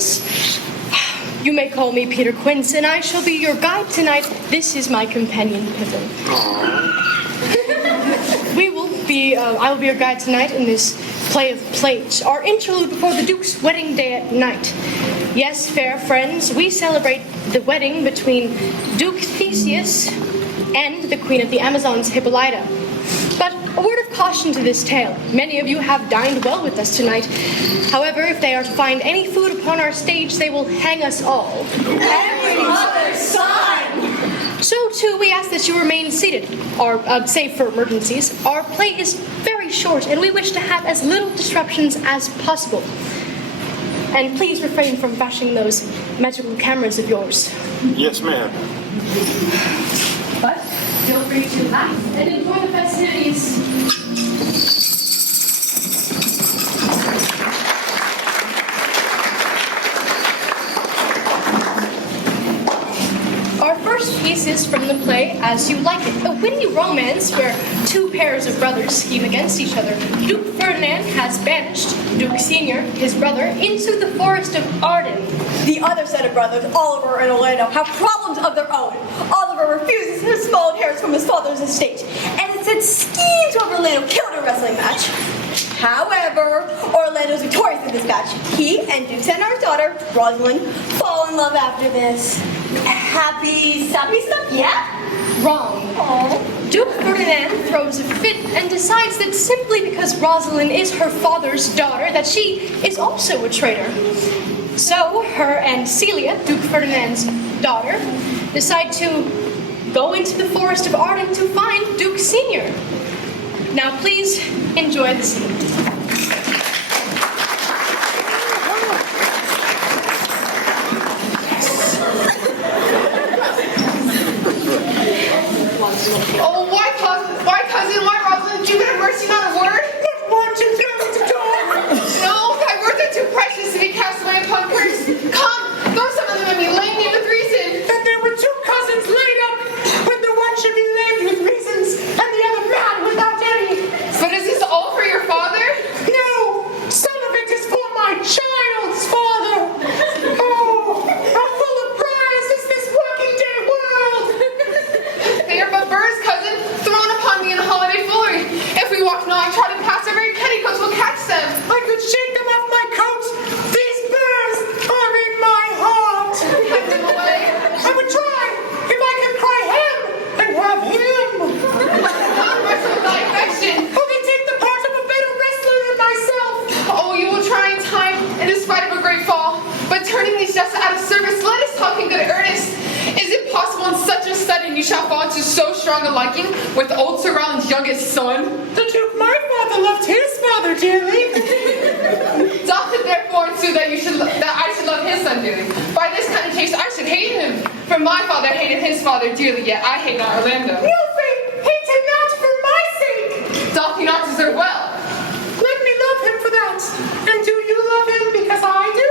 friends. You may call me Peter Quince, and I shall be your guide tonight. This is my companion, Pippin. I will be your guide tonight in this play of plays, our interlude before the Duke's wedding day at night. Yes, fair friends, we celebrate the wedding between Duke Theseus and the Queen of the Amazons, Hippolyta. But a word of caution to this tale. Many of you have dined well with us tonight. However, if they are to find any food upon our stage, they will hang us all. Every mother's son! So, too, we ask that you remain seated, save for emergencies. Our play is very short, and we wish to have as little disruptions as possible. And please refrain from flashing those magical cameras of yours. Yes, ma'am. But feel free to laugh and enjoy the festivities. Our first piece is from the play As You Like It, a witty romance where two pairs of brothers scheme against each other. Duke Ferdinand has banished Duke Senior, his brother, into the forest of Arden. The other set of brothers, Oliver and Orlando, have problems of their own. Oliver refuses his small inheritance from his father's estate, and instead schemes over Orlando killed a wrestling match. However, Orlando is victorious in this match. He and Duke Senor's daughter, Rosalind, fall in love after this. Happy, sappy stuff, yeah? Wrong. Aww. Duke Ferdinand throws a fit and decides that simply because Rosalind is her father's daughter, that she is also a traitor. So, her and Celia, Duke Ferdinand's daughter, decide to go into the forest of Arden to find Duke Senior. Now, please enjoy the scene. Oh, why cousin, why Rosalind? You have mercy, not a word? Want to go to door? No, thy words are too precious to be cast away upon curse. Come, throw some of them at me, lame me with reason. That there were two cousins laid up, but the one should be lamed with reasons, and the other mad without any. But is this all for your father? No, some of it is for my child's father. Oh, how full of prize is this working day world. They are but birds, cousin, thrown upon me in holiday foolery. If we walk not and try to pass, our very petticoats will catch them. I could shake them off my coat. These birds are in my heart. Put them away. I would try if I could cry him and have him. Not rest with thy affection. Oh, they take the part of a better wrestler than myself. Oh, you will try in time, in spite of a great fall. But turning these just out of service, let us talk in good earnest. Is it possible in such a sudden you shall fall to so strong a liking with old Sir Rowland's youngest son? The Duke, my father, loved his father dearly. Doth it therefore ensue that I should love his son dearly? By this kind of case, I should hate him. For my father hated his father dearly, yet I hate not Orlando. No, faith, hate him not for my sake. Doth he not deserve well? Let me love him for that. And do you love him because I do?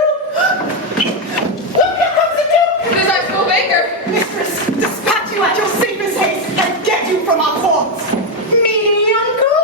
Look, here comes the Duke. It is our school baker. Mistress, dispatch you at your safest haste and get you from our courts. Me, uncle?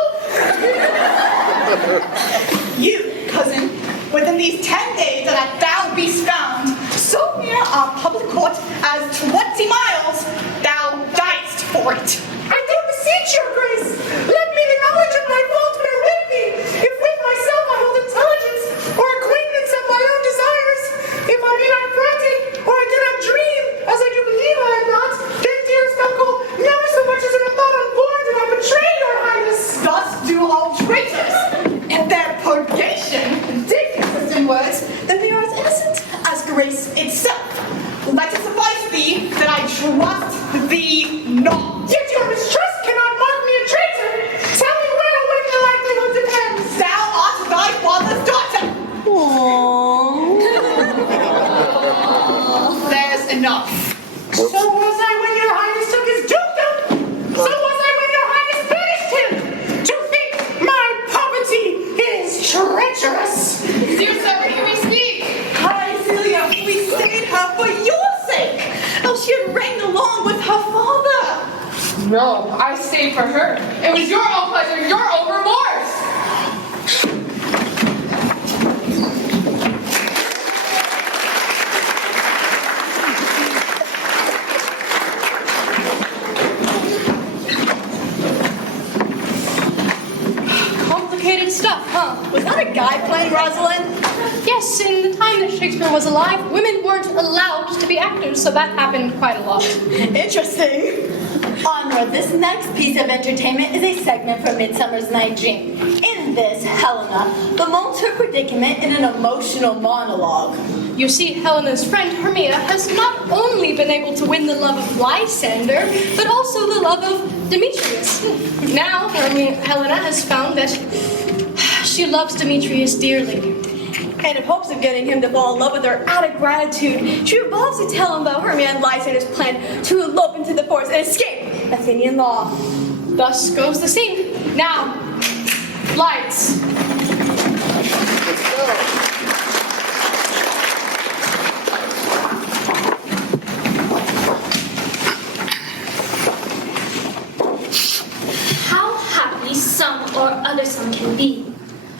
You, cousin, within these 10 days that thou be'st found, so near our public court as 20 miles, thou diest for it. I do beseech your grace, let me the knowledge of my fault bear with me, if with myself I hold intelligence or acquaintance of my own desires. If I be not granted, or I do not dream, as I do believe I am not, then, dearest uncle, never so much as in a thought unborn did I betray your highness. Thus do all traitors, in their purgation, dig in words, that they are as innocent as grace itself. Let it suffice thee that I trust thee not. Yet your mistrust cannot mark me a traitor. Tell me where or when the likelihood depends. Thou art thy father's daughter. Aww. There's enough. So was I when your highness took his dukedom. So was I when your highness banished him. To think my poverty is treacherous. Dear sir, hear me speak. Hi, Celia, we stayed her for your sake, else she'd reigned along with her father. No, I stayed for her. It was your own pleasure, your own remorse. stuff, huh? Was that a guy playing Rosalind? Yes, in the time that Shakespeare was alive, women weren't allowed to be actors, so that happened quite a lot. Interesting. Onward, this next piece of entertainment is a segment from Midsummer's Night Dream. In this, Helena bemoans her predicament in an emotional monologue. You see, Helena's friend Hermia has not only been able to win the love of Lysander, but also the love of Demetrius. Now, Helena has found that she loves Demetrius dearly. And in hopes of getting him to fall in love with her out of gratitude, she resolves to tell him about Hermia and Lysander's plan to elope into the forest and escape Athenian law. Thus goes the scene. Now, lights. Let's go. How happy some or other some can be.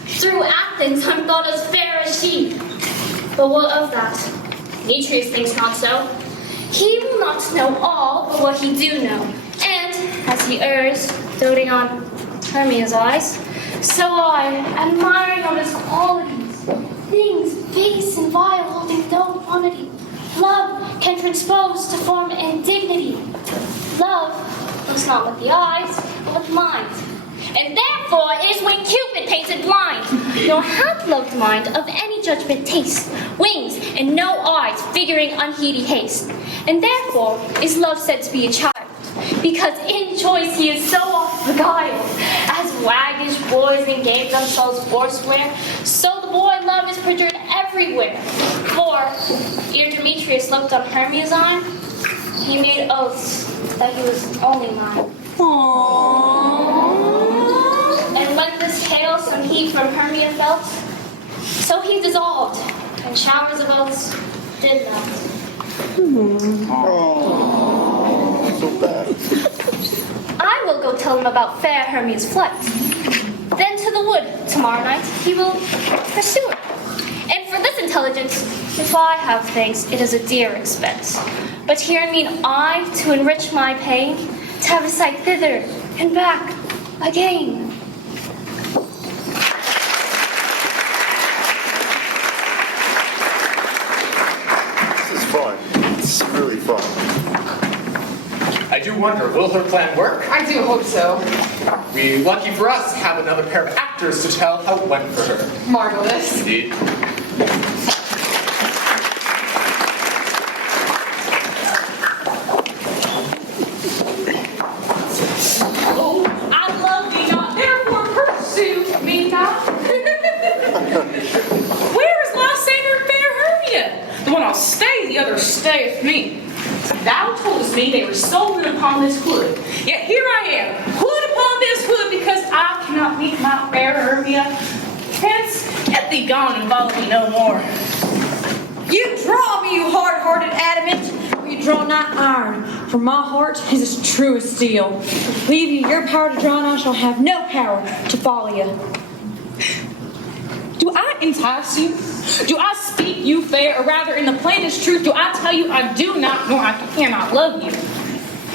Through Athens I'm thought as fair as she. But what of that? Demetrius thinks not so. He will not know all but what he do know. And as he errs, doting on Hermia's eyes, so I, admiring of his qualities, things base and vile holding no quantity, love can transpose to form and dignity. Love looks not with the eyes, but with the mind. And therefore is when Cupid painted blind, nor hath loved mind of any judgment taste, wings and no eyes figuring unheedy haste. And therefore is love said to be a child, because in choice he is so oft beguiled, as waggish boys engage themselves foursquare, so the boy love is perjured everywhere. For ere Demetrius looked on Hermia's eye, he made oaths that he was only mine. And when this hail some heat from Hermia felt, so he dissolved, and showers of oaths did melt. Oh, so bad. I will go tell him about fair Hermia's flight. Then to the wood tomorrow night he will pursue her. And for this intelligence, if I have thanks, it is a dear expense. But here mean I to enrich my paying, to have a sight thither and back again. This is fun. It's really fun. I do wonder, will her plan work? I do hope so. We, lucky for us, have another pair of actors to tell how it went for her. Marvelous. Indeed. Oh, I love thee not, therefore pursue me not. Where is Lysander and fair Hermia? The one I'll stay, the other stayeth me. Thou toldest me they were stolen upon this hood. Yet here I am, hood upon this hood, because I cannot meet my fair Hermia. Hence, get thee gone and follow me no more. You draw me, you hard-hearted adamant. You draw not iron, for my heart is as true as steel. Leave you your power to draw, and I shall have no power to follow you. Do I entice you? Do I speak you fair, or rather in the plainest truth, do I tell you I do not nor I cannot love you?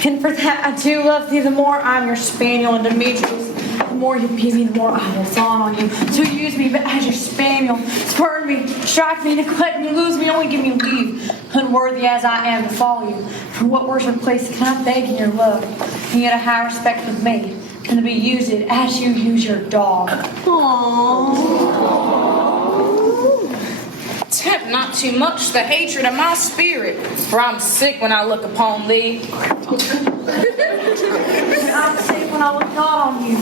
And for that I do love thee, the more I'm your spaniel, and Demetrius, the more you beat me, the more I will fawn on you. So use me but as your spaniel, spurn me, strike me, neglect me, lose me, only give me leave, unworthy as I am to follow you. For what worse place can I beg in your love, and yet a high respect of me, and to be used as you use your dog. Tempt not too much the hatred of my spirit, for I'm sick when I look upon thee. And I'm sick when I look not on you.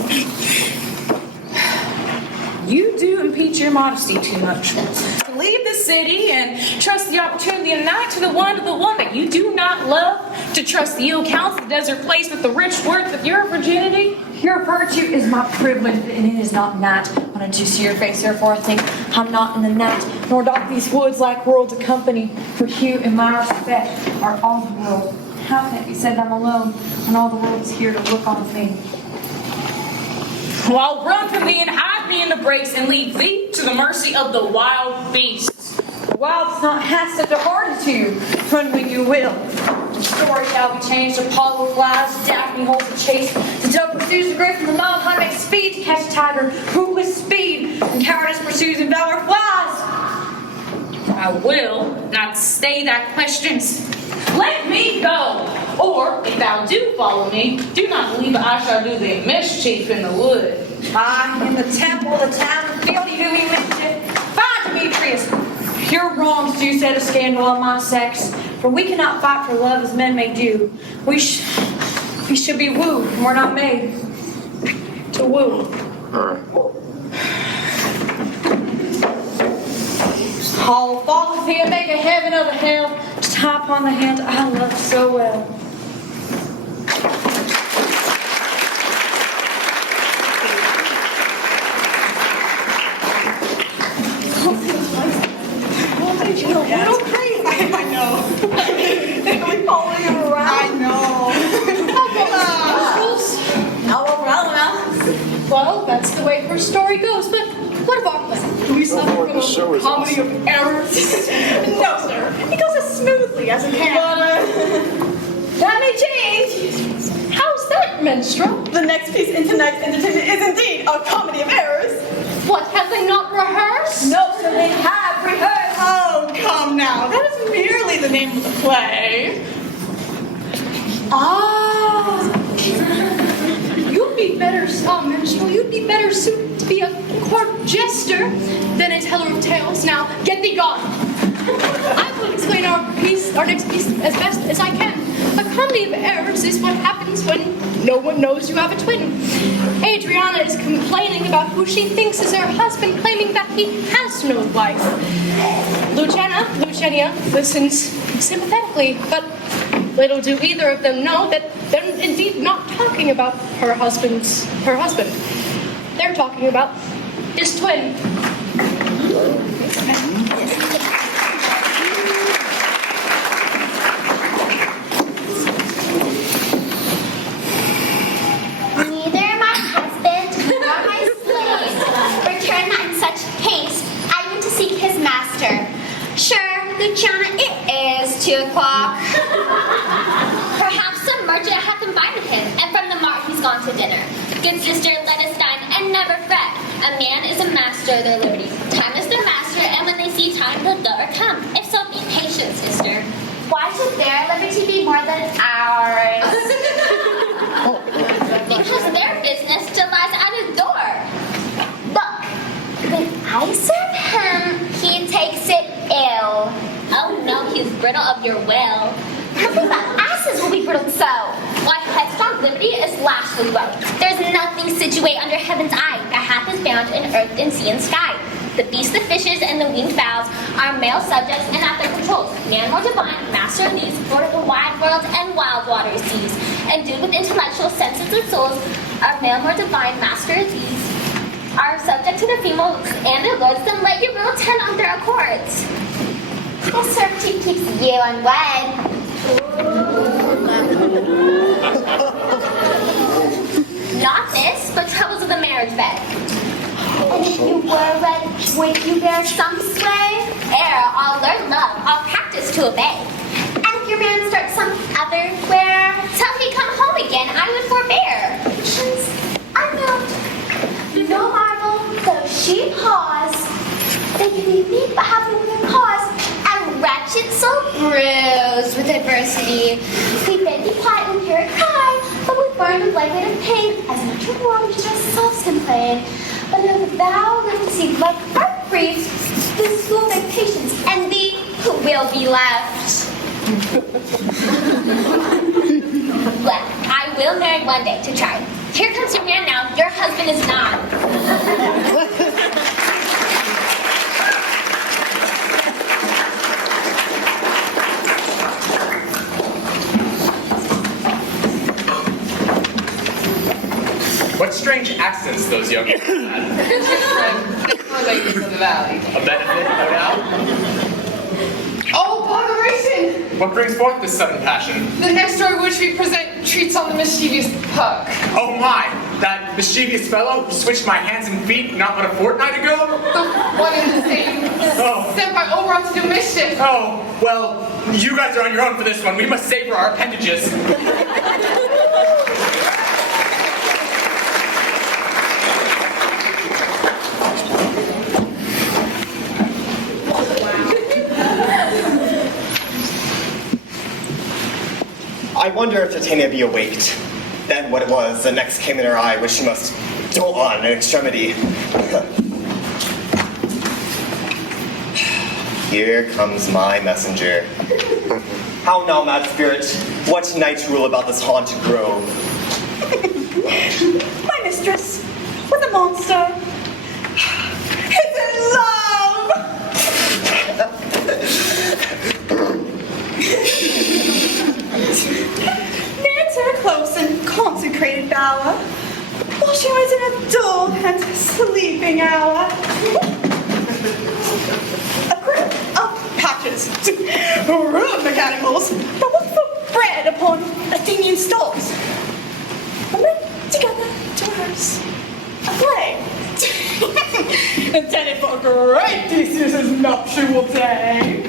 You do impeach your modesty too much. To leave the city and trust the opportunity of the night to the one that you do not love, to trust the ill counsel of the desert place with the rich worth of your virginity. Your virtue is my privilege, and it is not night when I do see your face. Therefore, I think I'm not in the night, nor doth these woods like worlds accompany. For you, in my respect, are all the world. How can it be said I'm alone when all the world is here to look on me? Well, I'll run from thee and hide me in the brakes and leave thee to the mercy of the wild beasts. The wild does not have such a heart as you. Run when you will. The story shall be changed. Apollo flies, Daphne holds the chase. The dove pursues the griffin, the mountain hunter makes speed to catch a tiger. Who with speed cowardice pursues and valor flies. I will not stay that questions. Let me go. Or, if thou do follow me, do not believe I shall do thee mischief in the wood. I, in the temple, the town, the field, you do me mischief. Fine, Demetrius. Pure wrongs do set a scandal on my sex, for we cannot fight for love as men may do. We should be wooed, and we're not made to woo. I'll fall with thee and make a heaven of a hell, to tie upon the hand I love so well. I know. They're really following him around. I know. Well, that's the way her story goes, but what about that? No more of the show is Comedy awesome. of errors. No, sir. It goes as smoothly as it can. But, that may change. How's that, minstrel? The next piece in tonight's entertainment is indeed a comedy of errors. What, have they not rehearsed? No, sir, they have rehearsed. Oh, come now. That is merely the name of the play. Ah, you'd be better, minstrel, you'd be better suited to be a court jester than a teller of tales. Now, get thee gone. I will explain our next piece, as best as I can. A comedy of errors is what happens when no one knows you have a twin. Adriana is complaining about who she thinks is her husband, claiming that he has no wife. Lucenia listens sympathetically, but little do either of them know that they're indeed not talking about her husband. They're talking about his twin. Neither my husband nor my slave return not in such haste. I went to seek his master. Sure, Luciana, it is 2 o'clock. Perhaps some merchant hath invited him, and from the mart he's gone to dinner. Good sister, let us dine, and never fret. A man is a master of their liberty. Time is their master, and when they see time, they'll go or come. If so, be patient, sister. Why should their liberty be more than ours? Because their business still lies at his door. Look, when I serve him, he takes it ill. Oh no, he's brittle of your will. Nothing but asses will be brittle so. Why, headstrong liberty is lashly low. There's nothing situate under heaven's eye that hath his bound in earth and sea and sky. The beasts, the fishes, and the winged fowls are male subjects and at their controls. Man more divine, master of these, lord of the wide world and wild water seas. Endued with intellectual senses and souls, are male more divine, master of these, are subject to their females and their lords, then let your will tend on their accords. The servitude keeps you unwed. Not this, but troubles of the marriage bed. And if you were wed, would you bear some sway? Ere, I'll learn love, I'll practice to obey. And if your man starts some other where, till he come home again, I would forbear. Patience, unmoved, no marvel, though she pause, they can be meek but have no good cause, and wretched soul bruised with adversity. We bid be quiet and hear it cry, but we burn with light weight of pain, as much of war we just selves complain. But if thou live to see like earth breathes, this will make patience, and thee who will be left. Well, I will marry one day to try. Here comes your man now, your husband is not. What strange accents those young men had. For ladies of the valley. A benefit, no doubt. Oh, botheration! What brings forth this sudden passion? The next story which we present treats on the mischievous Puck. Oh my! That mischievous fellow who switched my hands and feet not but a fortnight ago? The one and the same. Oh. Sent by Oberon to do mischief. Oh, well, you guys are on your own for this one. We must savor our appendages. wonder if Titania be awaked. Then what it was, the next came in her eye, which she must dole on in extremity. Here comes my messenger. How now, mad spirit? What night rule about this haunted grove? My mistress with a monster is in love! Near to her close and consecrated bower, while she was in a dull and sleeping hour. A group of patches, rude mechanicals, but look for bread upon Athenian stalls. And then together to rehearse a play. Intended for great Theseus' nuptial day.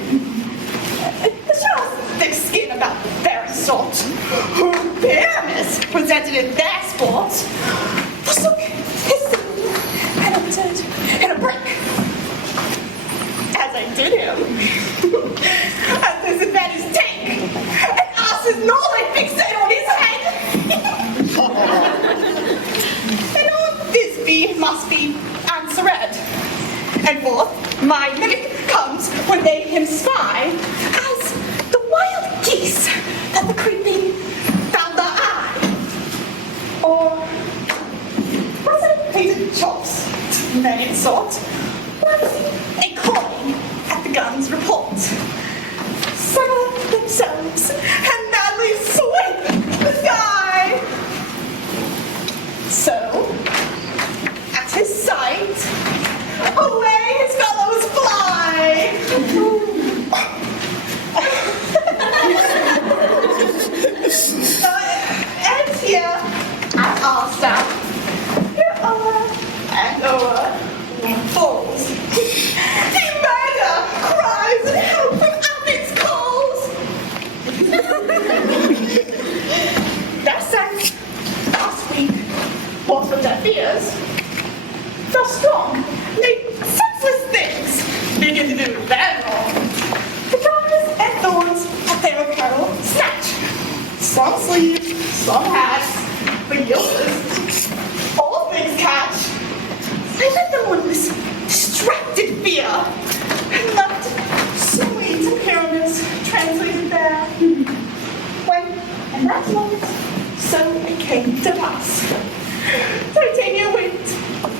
The show's thick skin about the fair salt, who Pyramus presented in their sport, forsook his sin and entered in a break. As I did him, at this advantage take, an ass's knowledge fixate on his head. And all this must be answered. And forth my mimic comes when they him spy, as the wild geese that the creeping found the eye. Or was it a painted chops, many sort, rising a coin at the gun's report. Sever themselves and madly sweep the sky. So, at his sight, away his fellows fly. And here at our staff, here and o'er falls. He murder cries and help from Athens calls. Their sense, last week, what of their fears? So strong, made senseless things begin to do their wrong. The briars and thorns at their apparel snatch. Some sleeves, some hats, but yokers, all things catch. They let them on this distracted fear, and left sweet pyramids translated there. When, in that moment, so it came to pass. Titania went,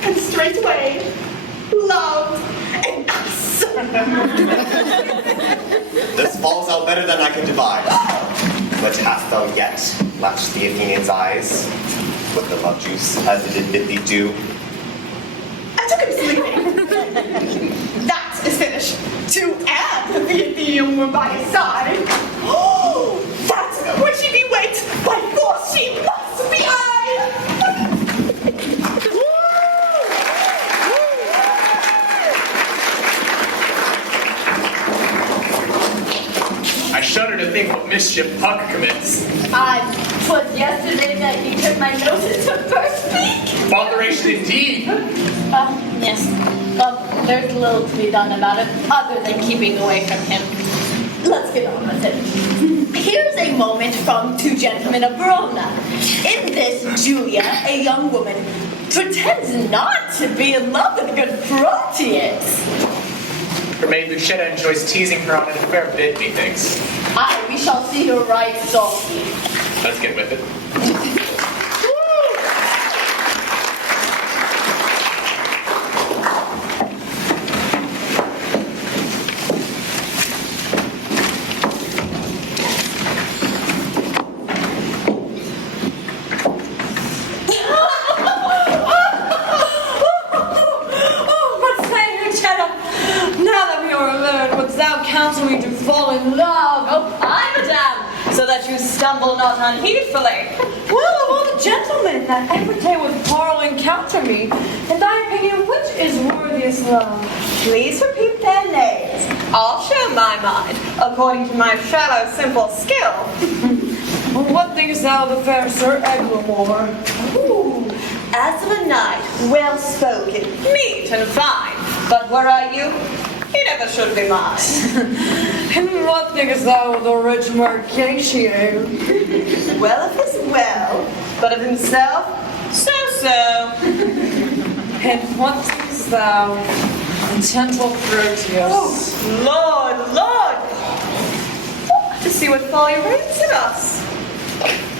and straightway loved an ass. This falls out better than I could divide. But hast thou yet latched the Athenian's eyes with the love juice as it did bid thee do? I took him sleeping. That is finished. To add the Athenian were by his side. Oh, that when she be waked, by force she must be eyed. I shudder to think what mischief Puck commits. Twas yesterday that you took my notice of first week. Botheration indeed. Yes. Well, there's little to be done about it, other than keeping away from him. Let's get on with it. Here's a moment from Two Gentlemen of Verona. In this, Julia, a young woman, pretends not to be in love with the good Proteus. Her maid Lucetta enjoys teasing her on a fair bit, methinks. Aye, we shall see her right sulky. Let's get with it. Counsel me to fall in love. Oh, aye, madame, so that you stumble not unheedfully. Well, of all the gentlemen that ever came with quarrel encounter me, in thy opinion, which is worthiest love? Please repeat their names. I'll show my mind, according to my shallow, simple skill. What thinkest thou of the fair Sir Eglamour? Ooh, as of a knight, well spoken, neat and fine. But where are you? He never should be mine. And what thinkest thou of the rich Mercatio? well of his well, but of himself, so-so. And what thinkest thou, gentle Proteus? Oh, Lord! To see what folly reigns in us.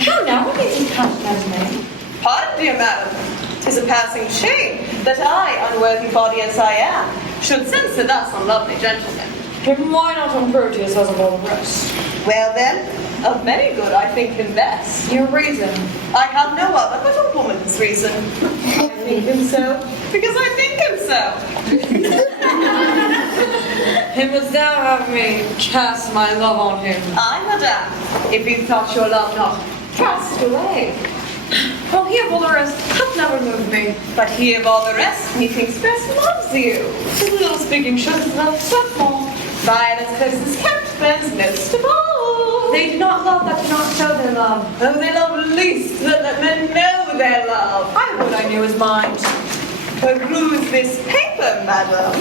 How now, what makes you passionate as me? Pardon, dear madam. 'Tis a passing shame that I, unworthy body as I am, should censure thus on lovely gentlemen. And why not on Proteus as of all the rest? Well then, of many good I think him best. Your reason? I have no other but a woman's reason. I think him so because I think him so. And wouldst thou have me cast my love on him? Aye, madame, if you thought your love not cast away. Well, he of all the rest hath never moved me. But he of all the rest, methinks best loves you. His little speaking shows his love so small. Violence closest kept friends most of all. They do not love that do not show their love. Oh, they love least that let men know their love. I would I knew his mind. But who's this paper, madam?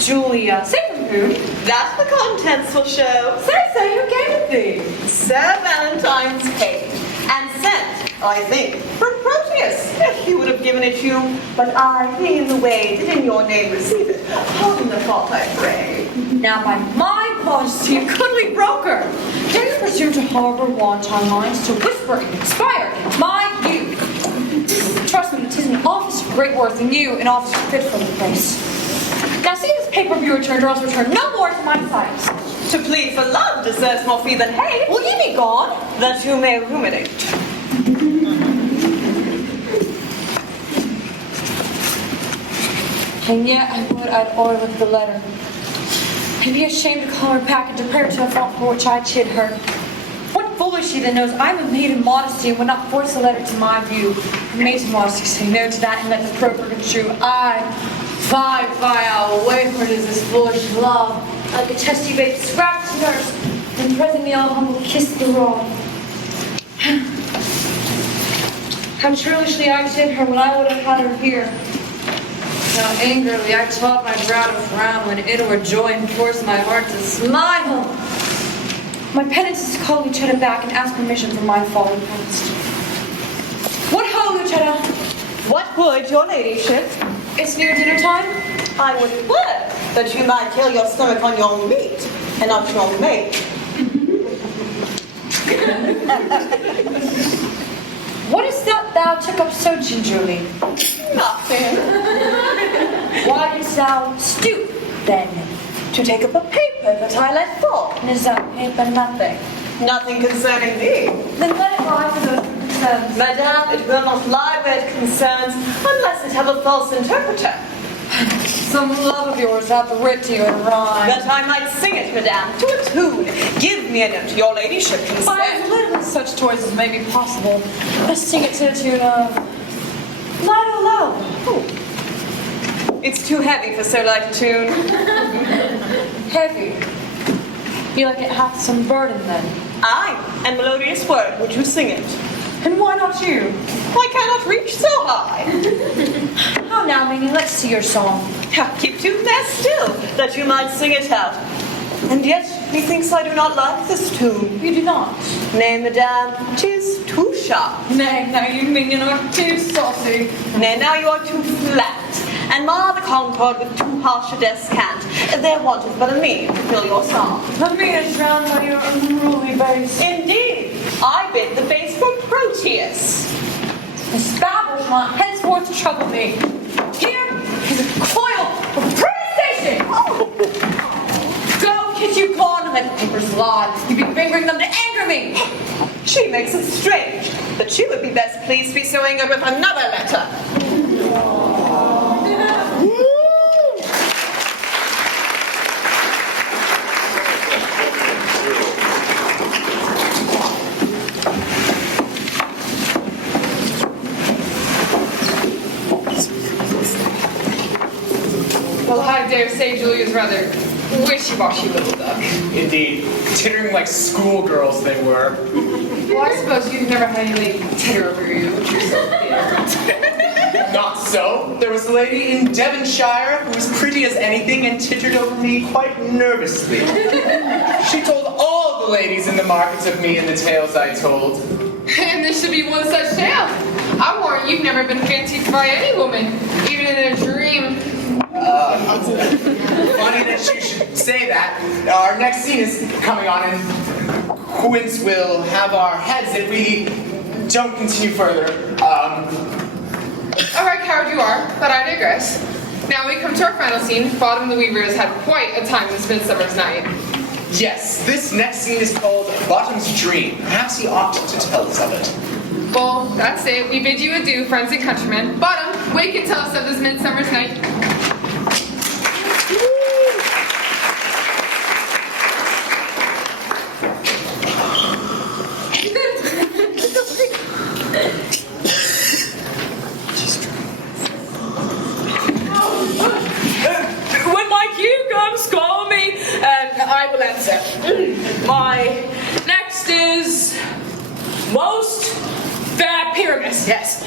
Julia. Say from whom? That the contents will show. Say, who gave it thee? Sir Valentine's paid, and sent, I think, from Proteus. He would have given it you, but I, being in the way, did in your name receive it. Pardon the fault, I pray. Now by my modesty, a goodly broker, dare you presume to harbor wanton minds, to whisper and conspire against my youth? Trust me, 'tis an office of great worth, and you an officer fit for the place. Now see this paper be returned, or else return no more to my sight. To plead for love deserves more fee than hate. Will ye be gone? That you may ruminate. And yet I would I'd oil the letter. I'd be ashamed to call her back and to pray her to a fault for which I chid her. What fool is she that knows I'm a maid in modesty and would not force the letter to my view? A maid in modesty say no to that and let the proper construe. Fie, how wayward is this foolish love. Like a testy babe scratched nurse, and presently I'll humble kiss the rod. How churlishly I chid her when I would have had her here. How angrily I taught my brow to frown when inward joy enforced my heart to smile. My penance is to call Lucetta back and ask permission for my folly past. What ho, Lucetta? What would your ladyship? It's near dinner time. I would prefer that you might kill your stomach on your meat and not your maid. What is that thou took up so gingerly? Nothing. Why didst thou stoop, then? To take up a paper that I let fall. And is that paper nothing? Nothing concerning thee. Then let it lie for those it concerns. Madame, it will not lie where it concerns unless it have a false interpreter. Some love of yours hath writ to you in rhyme. That I might sing it, madame, to a tune. Give me a note, your ladyship can By sing. as little as such toys as may be possible, let's sing it to the tune of Light O Loud. It's too heavy for so light a tune. Heavy. Feel like it hath some burden then. Aye, and melodious word, would you sing it? And why not you? I cannot reach so high. How now, Minnie, let's see your song. Keep tune there still, that you might sing it out. And yet, methinks I do not like this tune. You do not? Nay, madame, 'tis too sharp. Nay, now you minion are too saucy. Nay, now you are too flat. And mar the concord with too harsh a descant. There wanteth but a mean to fill your song. The mean is drowned by your unruly bass. Indeed, I bid the bass from Proteus. This babble not henceforth to trouble me. Here is a coil of protestation. Go, kiss you gone, and let the papers lie. You be fingering them to anger me. She makes it strange that she would be best pleased to be so angered with another letter. Well, I dare say Julia's rather wishy-washy little duck. Indeed, tittering like schoolgirls they were. Well, I suppose you've never had any lady titter over you, which you're so different. Not so. There was a lady in Devonshire who was pretty as anything and tittered over me quite nervously. She told all the ladies in the market of me and the tales I told. And this should be one such tale. I warrant you've never been fancied by any woman, even in a dream. Funny that you should say that. Our next scene is coming on, and whence will have our heads if we don't continue further. Alright, coward you are, but I digress. Now we come to our final scene. Bottom the Weaver has had quite a time this Midsummer's Night. Yes, this next scene is called Bottom's Dream. Perhaps he ought to tell us of it. Well, that's it. We bid you adieu, friends and countrymen. Bottom, wake and tell us of this Midsummer's Night. When my cue comes, call me, and I will answer. My next is most fair Pyramus. Yes.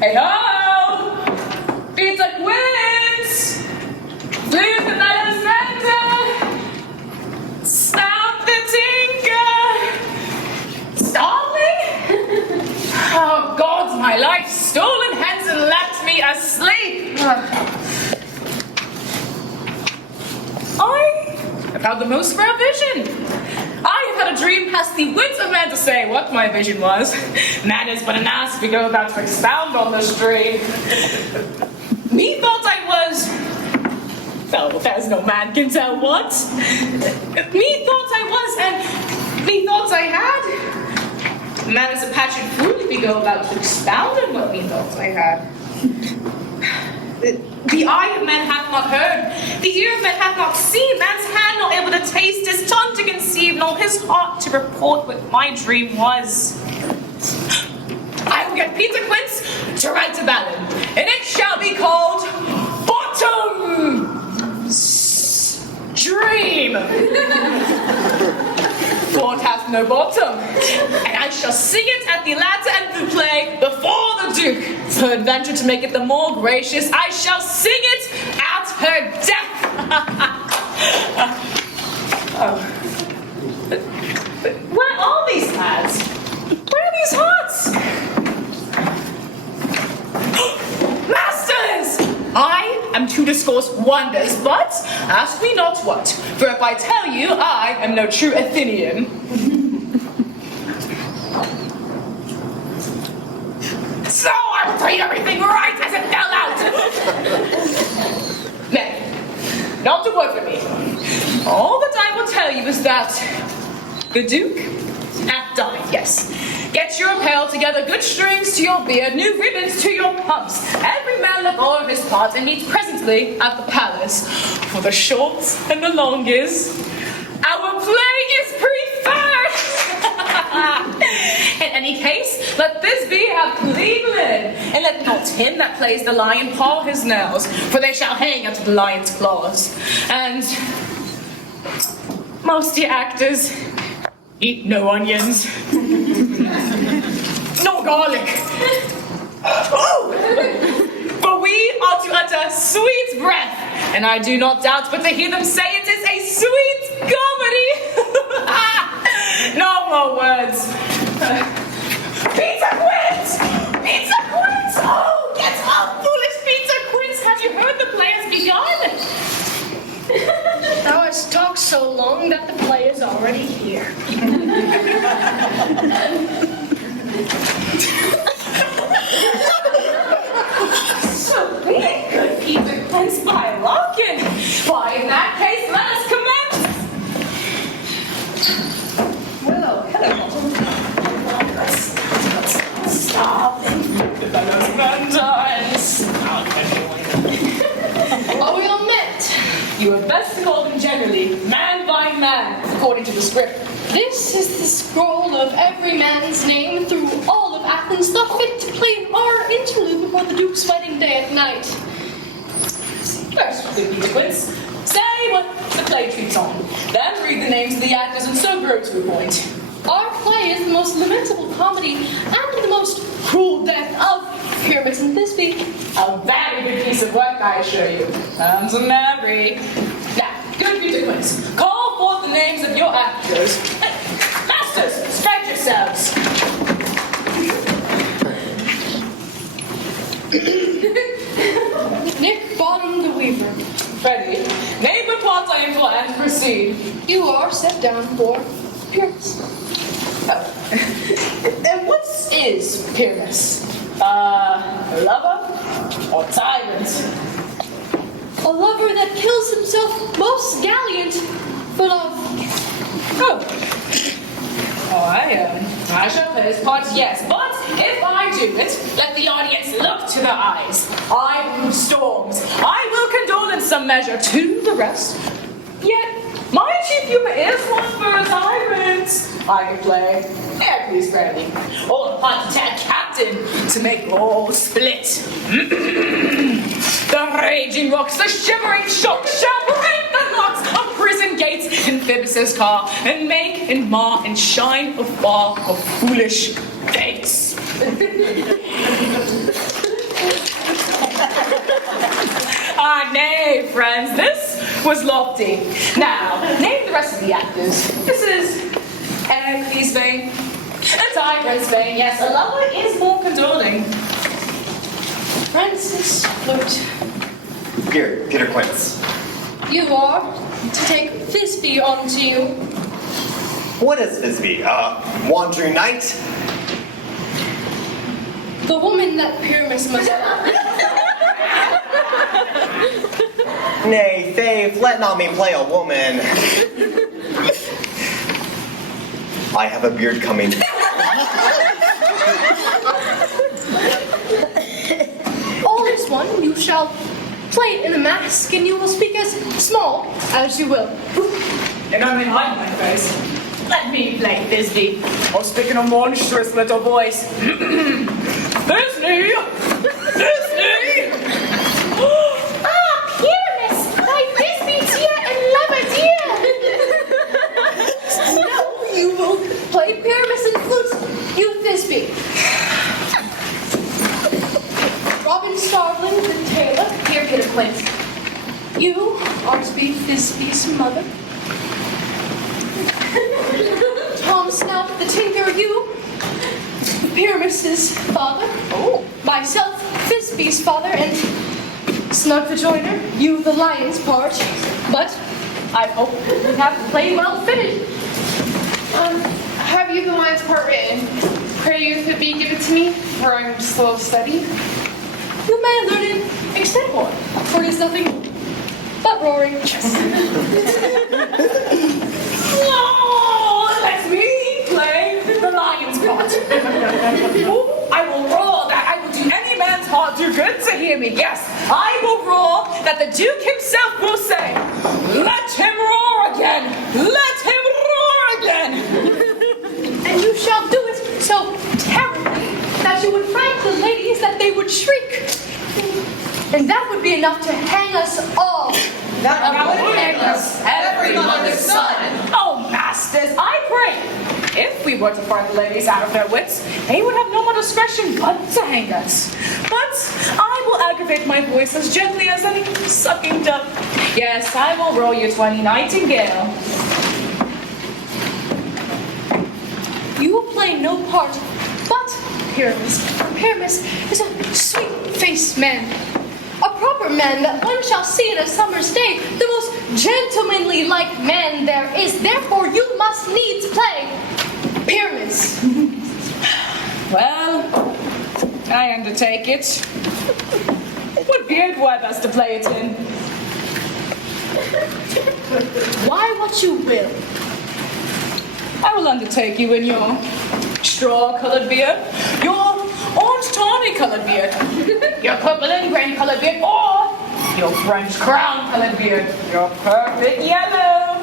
Hey ho! Pizza Quince! Please the Alexander! Stop the tinker! Starving? Oh, God's my life, stolen hens and left me asleep! I have had the most rare vision. I have had a dream past the wits of man to say what my vision was. Man is but an ass we go about to expound on this dream. Methought I was... Well, there's no man can tell what. Methought I was, and methought I had. Man is a patched fool if we go about to expound on what methought I had. The eye of man hath not heard, the ear of man hath not seen, man's hand not able to taste, his tongue to conceive, nor his heart to report what my dream was. I will get Peter Quince to write a ballad, and it shall be called Bottom's Dream. For it hath no bottom, and I shall sing it at the latter end of the play before the Duke. For adventure to make it the more gracious, I shall sing it at her death. But where are these lads? Where are these hearts? Masters! I am to discourse wonders, but ask me not what. For if I tell you, I am no true Athenian. So I will tell you everything right as it fell out. Nay, not a word from me. All that I will tell you is that the Duke hath died, yes. Get your apparel together, good strings to your beard, new ribbons to your pumps. Every man look all of his parts and meet presently at the palace. For the short and the long is, our play is preferred. In any case, let this be a clean lid, and let not him that plays the lion paw his nails, for they shall hang unto the lion's claws. And most ye actors, eat no onions, no garlic. Oh! For we are to utter sweet breath, and I do not doubt but to hear them say it is a sweet comedy. No more words. Peter Quince! Peter Quince! Oh, get up, foolish Peter Quince! Have you heard the play has begun? Thou hast talked so long that the play is already here. So be good, Peter Quince, by Larkin. Why, in that case, let us commence. Well, hello, starving. What we all meant. You had best call them generally, man by man, according to the script. This is the scroll of every man's name through all of Athens, thought fit to play our interlude before the Duke's wedding day at night. First, good Peter Quince, say what the play treats on. Then read the names of the actors and so grow to a point. Our play is the most lamentable comedy and the most cruel death of Pyramus and Thisbe. A very good piece of work, I assure you. And to Mary. Now, good beauty queens, call forth the names of your actors. Hey, masters, spread yourselves. Nick Bottom the Weaver. Ready. Name the plot I am to and proceed. You are set down for Pyramus. And what is Pyramus? A lover or tyrant? A lover that kills himself most gallant for love. I shall play his part, yes, but if I do it, let the audience look to the eyes. I will storms. I will condole in some measure to the rest. Yet, my chief humor is one for a tyrant. I can play every spreading, or a hot-tag captain to make all split. The raging rocks, the shivering shock shall break the locks of prison gates in Phoebus' car, and make and mar and shine afar of foolish fates. Nay, friends, this was lofty. Now, name the rest of the actors. This is Hercules' vein, a tyrant's vein. Yes, a lover is more condoling. Francis Flute. Here, Peter Quince. You are to take Thisbe onto you. What is Thisbe? Wandering knight? The woman that Pyramus must Nay, Fave, let not me play a woman. I have a beard coming. All is one, you shall play it in a mask, and you will speak as small as you will. And I'm in hide my face. Let me play Thisbe. Or speak in a monstrous little voice. Thisbe! Thisbe! Pyramus, thy Thisbe dear and lover dear! No, you will play Pyramus and Flute, you Thisbe. Robin Starveling, the tailor, here Peter Quince. You are to be Thisbe's mother. Tom Snout, the tinker, you Pyramus's father. Oh. Myself, Thisbe's father, and Snug the joiner, you the lion's part. But I hope you have the play well fitted. Have you the lion's part written? Pray you could be given to me, for I'm slow of study. You may learn it extempore, for it is nothing but roaring. No! Let me play the lion's part. I will roar that I will do any man's heart do good to hear me. Yes, I will roar that the Duke himself will say, let him roar again! Let him roar again! And you shall do it so terribly that you would frighten the ladies that they would shriek. And that would be enough to hang us all. That would hang us, every mother's son. Oh, masters, I pray, if we were to frighten the ladies out of their wits, they would have no more discretion but to hang us. But I will aggravate my voice as gently as any sucking dove. Yes, I will roll you 20 nightingale. You will play no part but Pyramus. Pyramus is a sweet-faced man. A proper man that one shall see in a summer's day, the most gentlemanly-like man there is. Therefore, you must needs play Pyramus. Well, I undertake it. What beard do I best to play it in? Why what you will. I will undertake you in your straw-colored beard, your orange-tawny-colored beard, your purple and grain-colored beard, or your French crown-colored beard, your perfect yellow.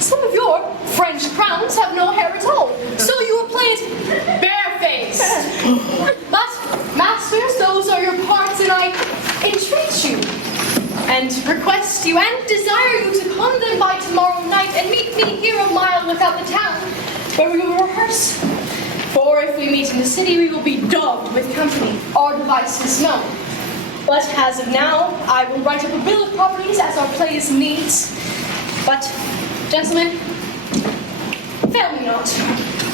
Some of your French crowns have no hair at all, so you will play it barefaced. But, masters, those are your parts, and I entreat you, and request you, and desire you to come then by tomorrow night, and meet me here a mile without the town, where we will rehearse. For if we meet in the city, we will be dogged with company, our devices known. But as of now, I will write up a bill of properties as our plays needs. But, gentlemen, fail me not.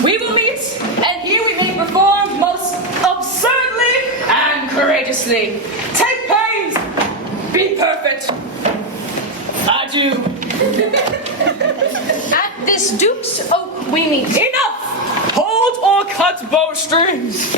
We will meet, and here we may perform most absurdly and courageously. Take pains, be perfect. Adieu. At this Duke's Oak we meet. Enough! Hold or cut bowstrings.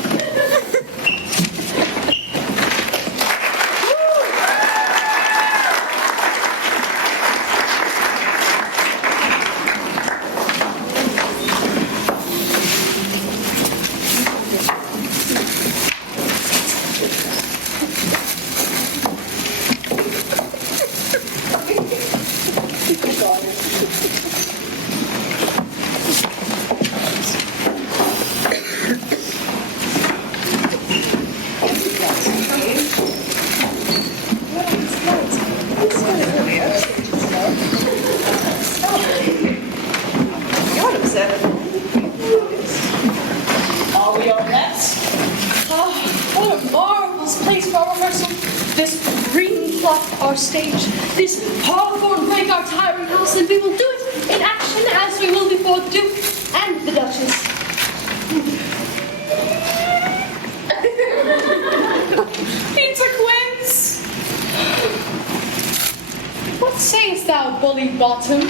Are we on next? Oh, what a marvelous place for our rehearsal. This green cloth our stage, this hawthorn brake our tiring house, and we will do it in action as we will before the Duke and the Duchess. Peter Quince! What sayest thou, bully bottom?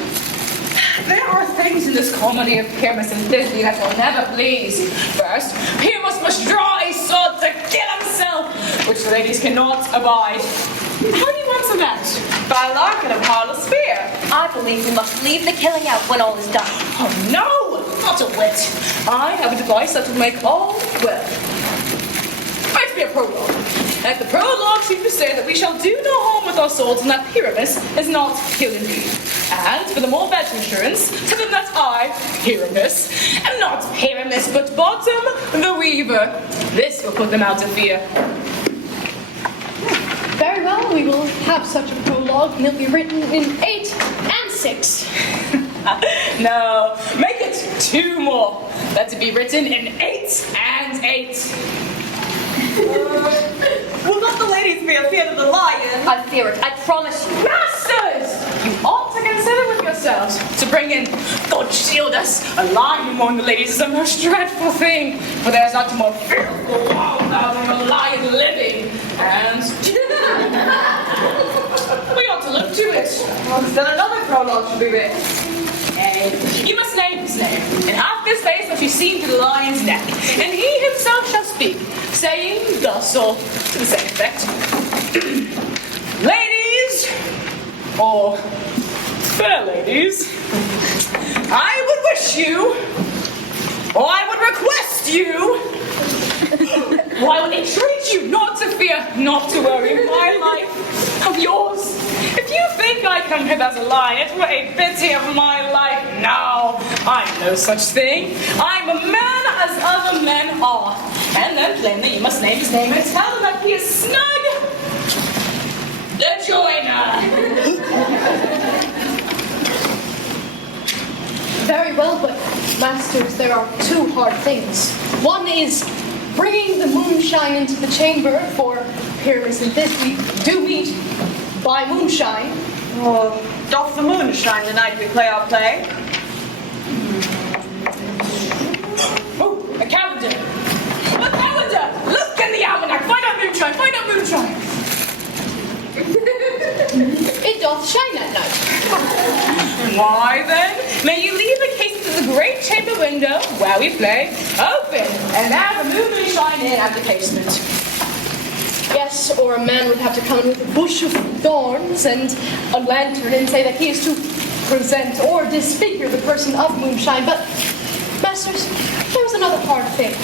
There are things in this comedy of Pyramus and Thisbe that will never please. First, Pyramus must draw a sword to kill himself, which the ladies cannot abide. How do you answer that? By Larkin of Harlespear, I believe we must leave the killing out when all is done. Oh no, not a whit. I have a device that will make all well. Might be a prologue. At the prologue, chiefly say that we shall do no harm with our swords and that Pyramus is not killing me. And for the more better assurance, tell them that I, Pyramus, am not Pyramus, but Bottom the Weaver. This will put them out of fear. Very well, we will have such a prologue, and it'll be written in 8 and 6. No, make it 2 more. Let it be written in 8 and 8. Will not the ladies be afraid of the lion? I fear it, I promise you. Masters! You ought to consider with yourselves to bring in, God shield us, a lion among the ladies is a most dreadful thing, for there's not a more fearful wild than a lion living, and we ought to look to it. Then another prologue should be written. You must name his name, and half this face must be seen to the lion's neck, and he himself shall speak, saying thus, or to the same effect. Ladies, or fair ladies, I would wish you, or I would request you, or I would entreat you not to fear, not to worry my life of yours. If you think I come here as a lion, it were a pity of my life. No, I'm no such thing. I'm a man as other men are. And then plainly you must name his name and tell him that he is snug. The joiner. Very well, but masters, there are 2 hard things. One is bringing the moonshine into the chamber, for Pyramus and Thisbe do meet by moonshine. Oh, doth the moon shine the night we play our play? Oh, a calendar. A calendar. Look in the almanac. Find out moonshine. Find out moonshine. It doth shine at night. Why then, may you leave the case of the great chamber window where we play open, and have the moon shine in at the casement. Yes, or a man would have to come in with a bush of thorns and a lantern and say that he is to present or disfigure the person of moonshine. But, masters, there was another hard thing.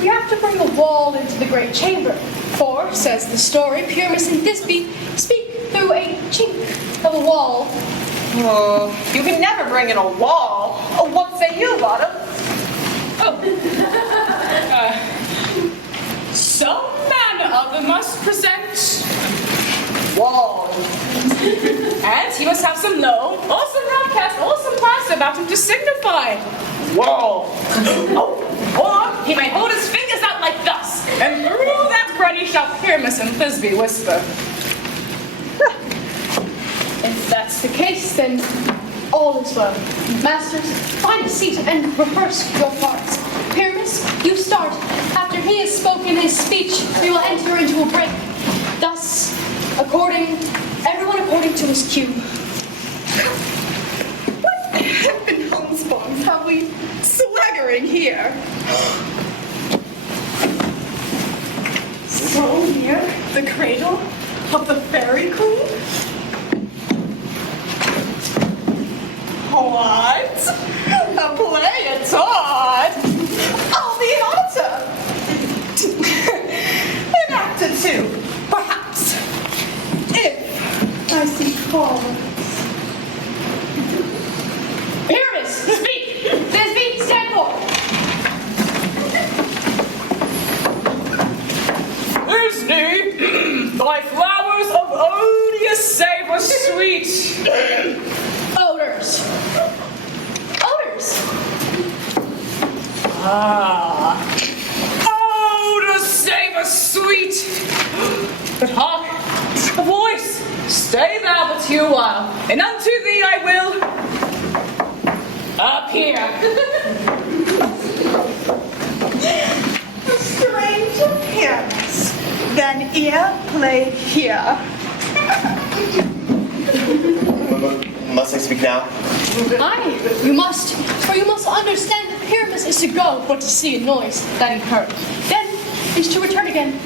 We have to bring a wall into the great chamber. For, says the story, Pyramus and Thisbe speak through a chink of a wall. Oh, you can never bring in a wall. Oh, what say you, Bottom? Some manner of them must present Wall. And he must have some loam, or some roundcast, or some plaster about him to signify. Whoa. Or he may hold his fingers out like thus, and through that bread he shall Pyramus and Thisbe whisper. If that's the case, then all is well. Masters, find a seat and rehearse your parts. Pyramus, you start. After he has spoken his speech, we will enter into a break. Thus, everyone according to his cue. What heaven homespuns have we swaggering here? So near the cradle of the fairy queen? What? A play at Todd? I'll be an author. An actor too, perhaps. If I see forward. Pyramus, speak! Thisbe, stand forth! Thisbe, thy flowers of odious savor sweet. Odors. Odors. Odors savor sweet. But hark, a voice. Stay thou but here a while, and unto thee I will appear. A strange appearance. Then ear play here. Must I speak now? Aye, you must. For you must understand that Pyramus is to go but to see a noise that he heard. Then is to return again.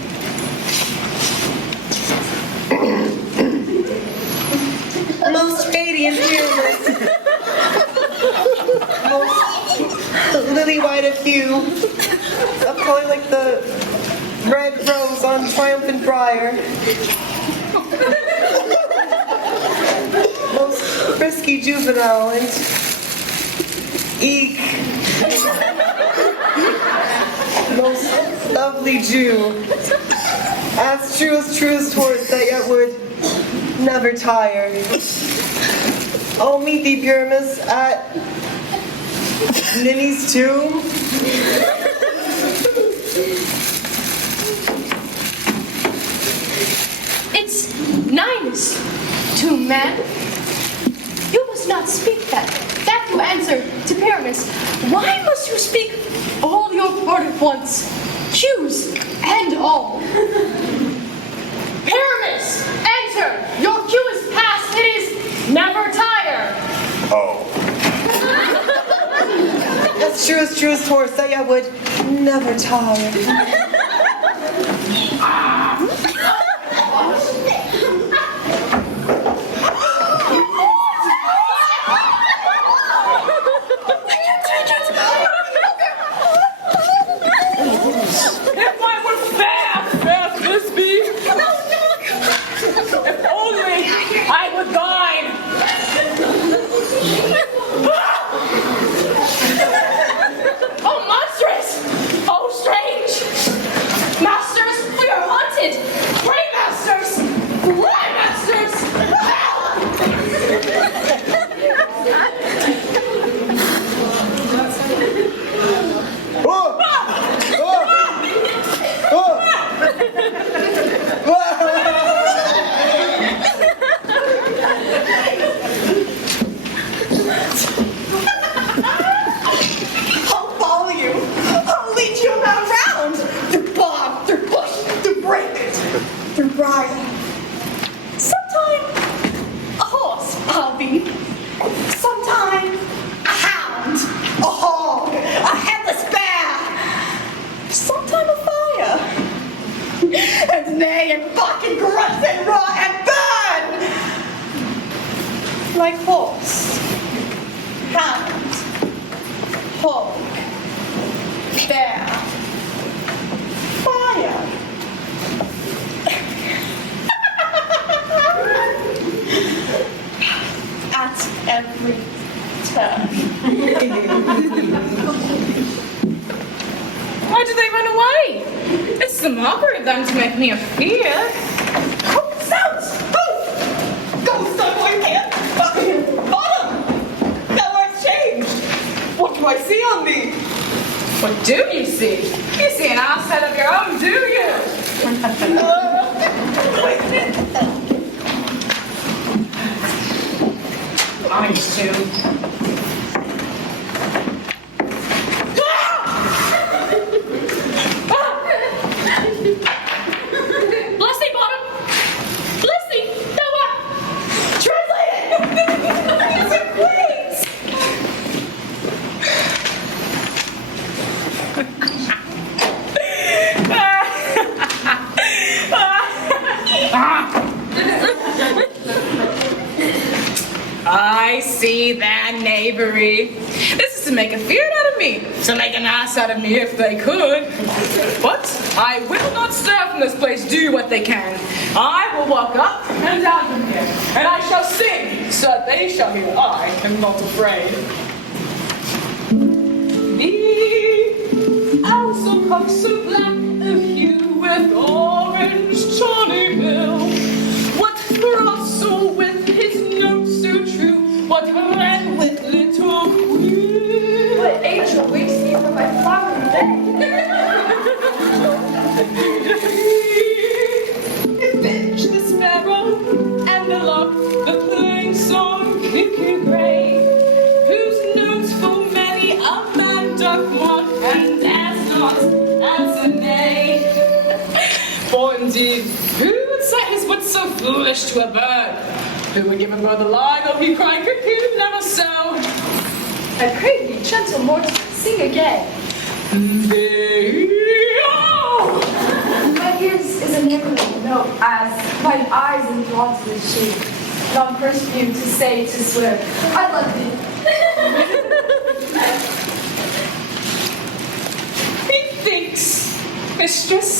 Most radiant Pyramus, most lily-white of hue, of color like the red rose on triumphant briar. Most frisky juvenile and eek. Most lovely Jew, as truest horse that yet would never tire. I'll meet thee, Pyramus, at Ninny's tomb. It's Ninus, tomb man. You must not speak that. That you answer to Pyramus. Why must you speak all your part at once? Cues and all. Pyramus, enter! Your cue is past. It is never tire. Oh. As truest horse that yet would never tire. If I were fair Thisbe, if only I were thine. Oh, monstrous! Oh, strange! Masters, we are haunted! Pray, masters! Pray, masters! I'll follow you. I'll lead you around. Through bog, through bush, through brake, through briar. Sometime a horse I'll be. Sometime a hound, a hog, a headless bear. Sometime a fire. And neigh and buck and grunt and roar and burn. Like horse, hound, hog, bear, fire. At every turn. Why did they run away? It's the mockery of them to make me a fear. Oh, sounds! Oh! Ghosts on my hair! do I see on thee? What do you see? You see an outside of your own, do you? Mine too. Blessing, bottom. Blessing, Noah. Translate it. Please. I see that knavery. This is to make a fear out of me, to make an ass out of me if they could. But I will not stir from this place, do what they can. I will walk up and down from here, and I shall sing, so that they shall hear I am not afraid. The owl cock so black of hue with orange tawny bill. What throstle with his notes so true, what red with little queer. What angel wakes me from my flowery bed? The finch, the sparrow, and the lark, the plain song Kiki Gray, whose notes full many a man doth mock, and dares not answer nay. For indeed, who would set his wit so foolish to a bird? Who would give a bird the lie, though he cried cuckoo, never so? I pray thee, gentle mortal, sing again. My ears is a neighborly note, as mine eyes and thoughts with shape. And on first view to say, to swear, I love thee. Methinks, mistress,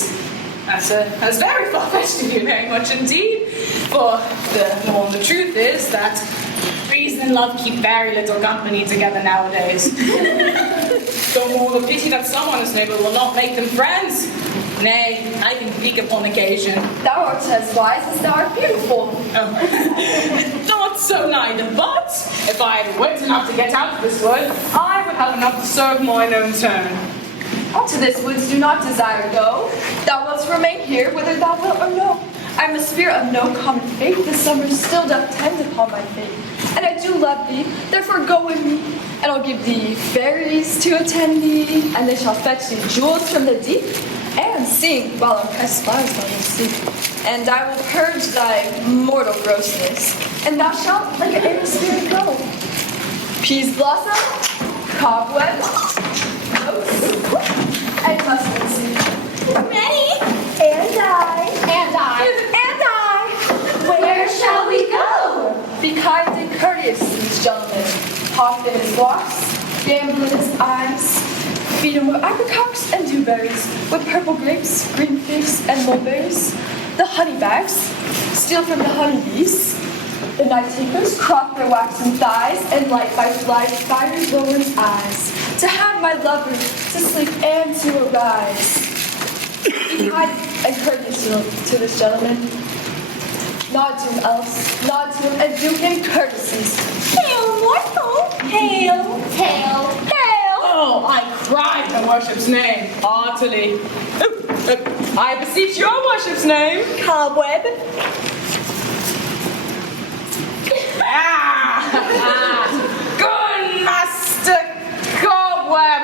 that's very far-fetched of you, very much indeed. For the truth is that reason and love keep very little company together nowadays. The more the pity that someone is noble will not make them friends. Nay, I can speak upon occasion. Thou art as wise as thou art beautiful. Oh. Not so neither, but if I had wit enough to get out of this wood, I would have enough to serve mine own turn. Unto this woods do not desire go. Thou wilt remain here, whether thou wilt or no. I am a spirit of no common fate. The summer still doth tend upon my fate. And I do love thee, therefore go with me. And I'll give thee fairies to attend thee, and they shall fetch thee jewels from the deep, and sing while our pressed smiles thou wilt see. And I will purge thy mortal grossness, and thou shalt like an air spirit go. Peas blossom, cobweb, oats, and mustard seed. Ready? And I. Where shall we go? Be kind and courteous to these gentlemen. Hawk in his walks, gamble in his eyes. Feed him with apricots and dewberries, with purple grapes, green figs, and mulberries. The honey bags steal from the honeybees. The night takers crop their waxen thighs and light by fire lower's eyes. To have my lover, to sleep and to arise. Be kind and courteous to this gentleman. Nod to him, else. Nod to him and do him courtesies. Hail, mortal! Hail, hail, hail! Oh, I cry in the worship's name, heartily. I beseech your worship's name. Cobweb. Good master Cobweb.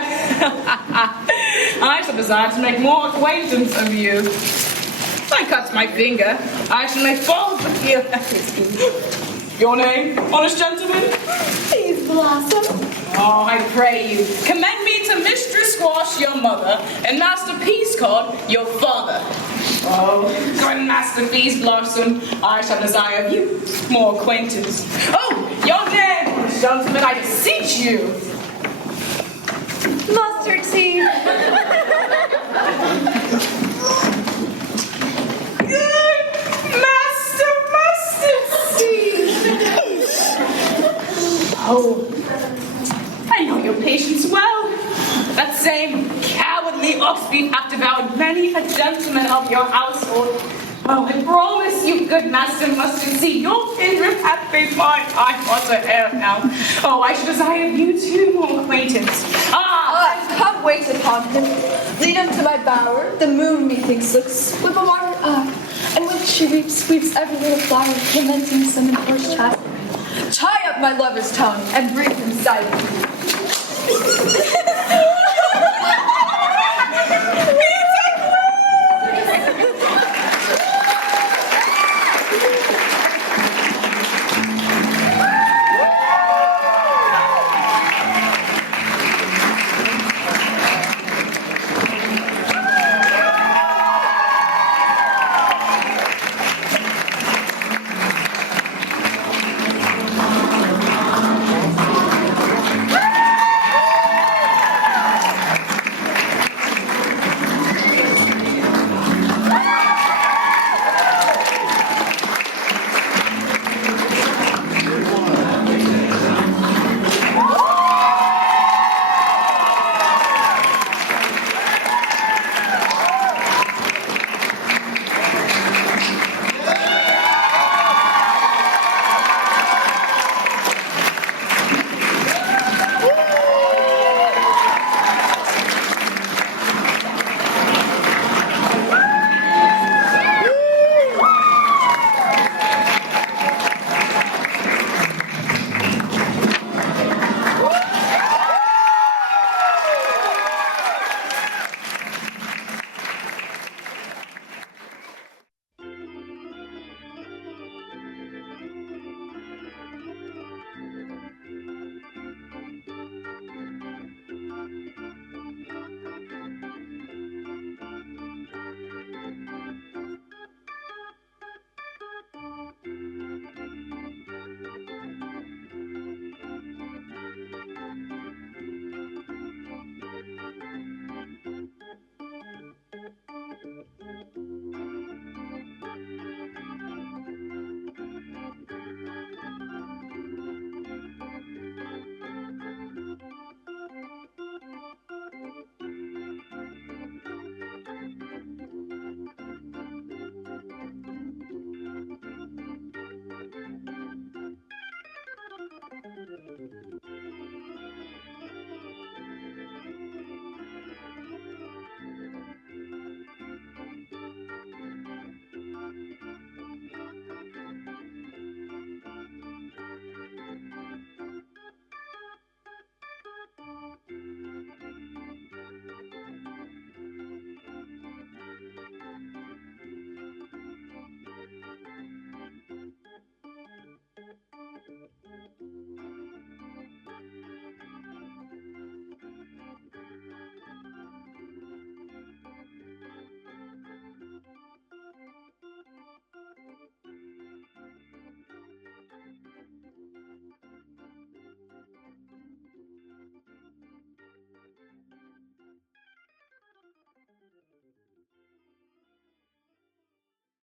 I shall desire to make more acquaintance of you. If I cut my finger, I shall make balls with you. Your name, honest gentleman? Peas blossom. Oh, I pray you, commend me to Mistress Squash, your mother, and Master Peascod, your father. Oh, good Master Peas Blossom, I shall desire of you more acquaintance. Oh, your name, honest gentleman, I beseech you. Mustard seed. Good Master Mustard Seed. Oh, I know your patience well. That same cowardly oxbeat hath devoured many a gentleman of your household. Oh, I promise you, good master must see your kindred hath been my I want to have now. Oh, I should desire you two more acquaintance. I have waited upon him. Lead him to my bower. The moon, methinks, looks with a watered eye, and when she weeps every little flower, lamenting some enforced chastity. Tie up my lover's tongue and breathe him silently.